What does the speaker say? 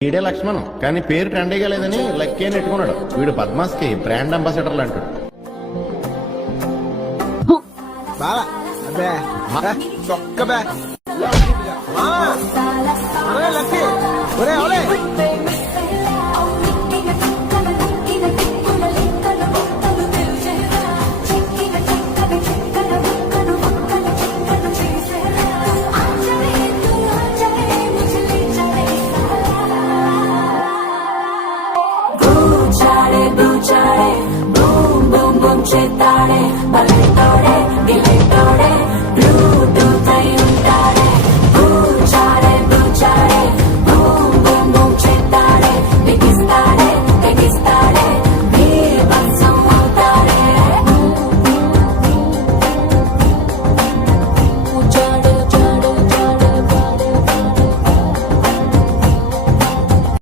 వీడే లక్ష్మణ్ కానీ పేరు ట్రెండీగా లేదని లక్కీ అని పెట్టుకున్నాడు. వీడు పద్మాస్ కి బ్రాండ్ అంబాసిడర్లు అంటాడు. బావా అబ్బే చొక్క బే లక్కీ ఒరే ఓలే Boom, boom, boom, chitare, boom, boom, boom, chitare, balletore.